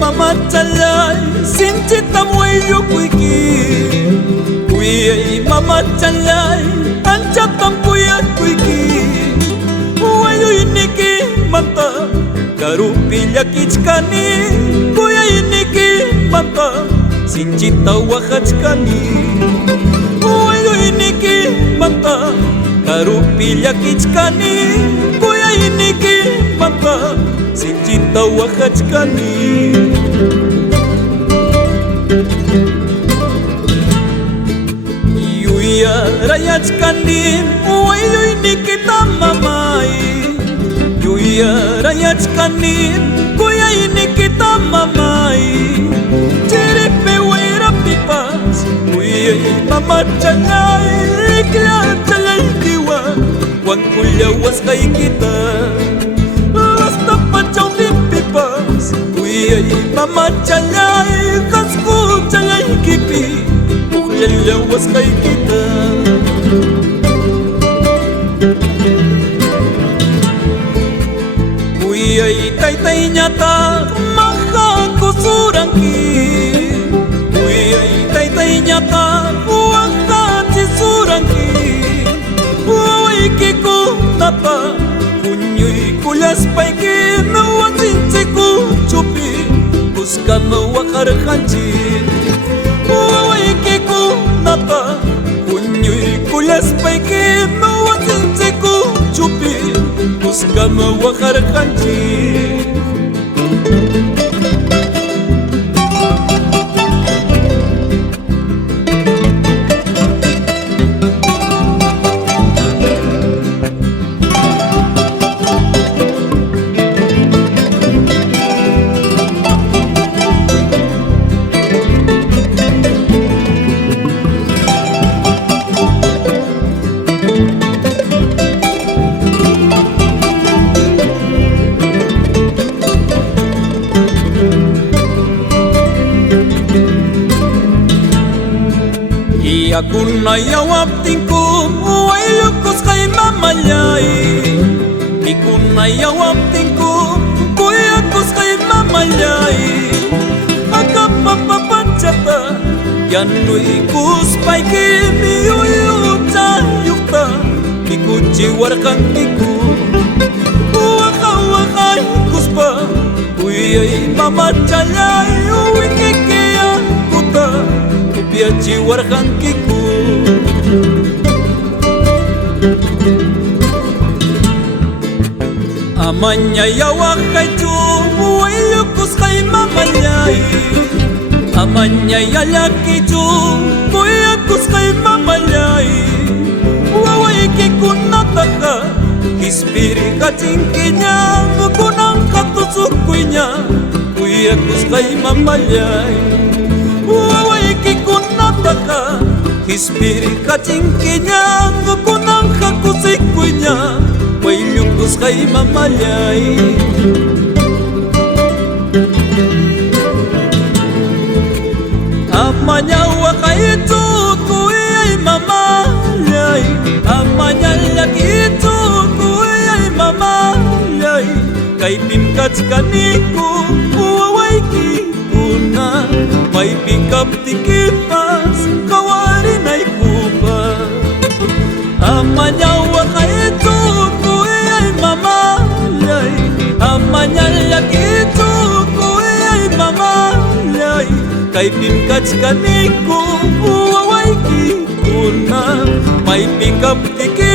mama chalai sinchita muello kuiki kuye mama chalai ancha tampuya kuiki muello iniki manta karupilla kichkani kuya iniki manta sinchita wahachkani muello iniki manta karupilla kichkani kuya iniki manta sinchita wahachkani yuya rayachkani muello inikita mamai yuya rayachkani kuya inikita mamai chiripe wera pipas kuya mama chalai ikla chalai diwa wankulla waskai kita hasta pachau pipas kuya mama chalai kasku chalai kipi mukhlla waskai kita kuya tay nyata maha kusuranki kuya tay nyata maha chisuranki uikiku napa kunyui kulas paiki nawasinchiku chupi buscando wakarhanchi uikiku napa kunyui kulas paiki nawasinchiku chupi buscando wakarhanchi Yakuna yawaptinku uayukus kay mamalay ikuna yawaptinku uayukus kay mamalay akapapapanchata yanuy kuspay kimi uyuta yukta ikuchi warkankiku uwakawakay kuspa uyay mamachalay uwikikiya kuta piachi warkankiku amanya yawakay chu uayukus kay mamalay amanya yalaki chu uayukus kay mamalay uawaykiku nataka kispiri kachinkinya mukunang katusukwinya uayukus kay mamalay uawaykiku nataka kispiri kachinkinya mukunang kakusikunya waylukus kay mamalay amanya wakay ito kuyay mamalay amanya laki ito kuyay mamalay kay pimkachkaniku uawaykiku na may pikap tikipas kawarin ay kupa amanya wakay ito kuyay mamalay amanya laki ito kuyay mamalay kay pimkachkaniku uawaykiku na may pikap tikipas